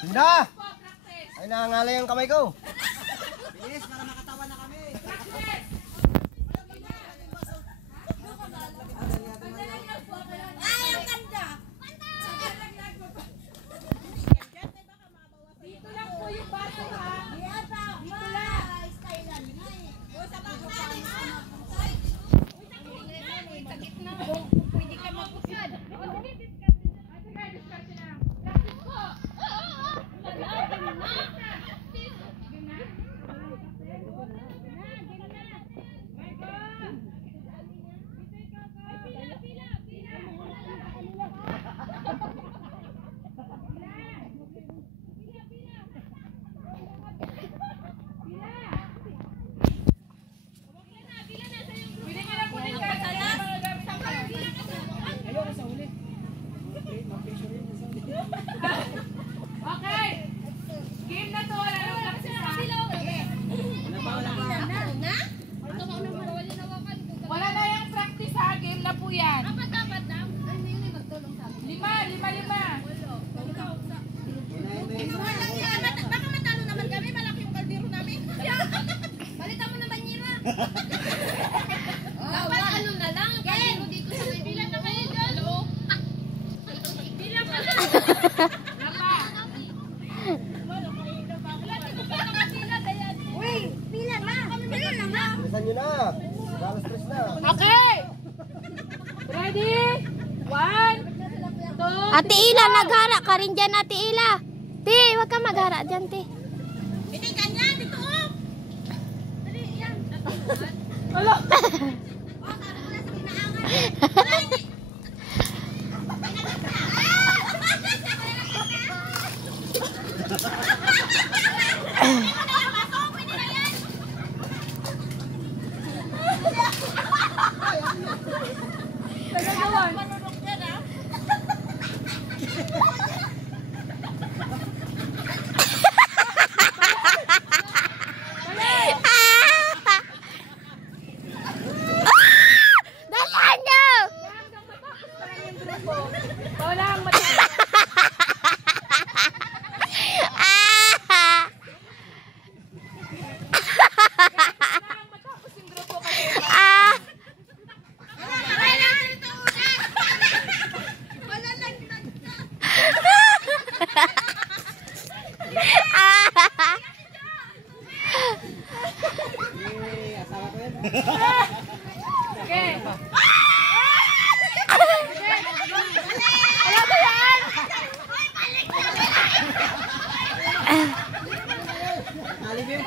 Sudah! Ay nangangalay ang kamay ko. Bilis para makatawa na kami. Ay, ang ganda! Dito lang po yung baso ha. Dito lang! Stylan nga eh. Pwede ka magpusad. Okay. Game na to. Wala na yung practice ha. Game na po yan. Lima. Baka matalo naman kami. Malaki yung kaldero namin. Balitan mo naman nila. Dapat ano na lang. Kaldero dito sa may bilan na kayo dyan. Bilang pala. Uy, pila na. Pila na nga. Bilisan nyo na. Alas 3 na. Okay. Ready? 1, 2, Ate Ila, naghara ka rin dyan, Ate Ila. Ti, huwag ka maghara dyan, Ti. Hindi kanya. Dito oh. Dali, yan. Alo. Walang matapos. Matapos yung grupo kasi. Asawa ko yan. Okay. Alam mo yan? Alibim.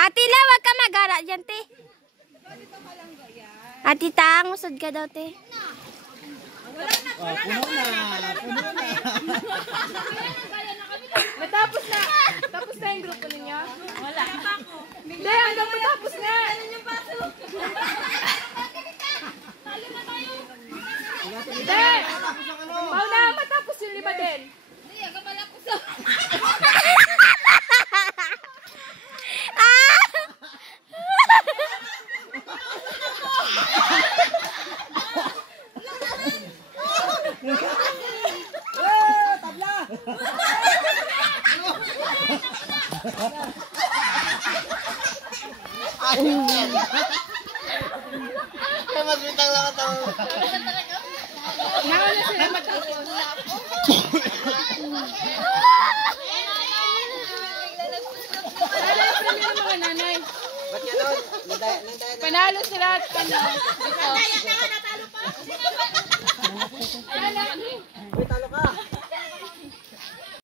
Ate Ila, huwag ka maghara dyan, Ti. Ate Tang, usod ka daw, Ti. Oh, puno na. Matapos na. Tapos na yung grupo ninyo? Wala. Hindi, hanggang matapos na. Hindi. Mauna, matapos yung 5 din. Tabla! Magbitang lang ito. Nauna sila matapos. Nanay, premyo ng mga nanay. Ba't yan doon? Panalo sila at panalo. Dito. Natalo pa. Ayan na. Uy, talo ka.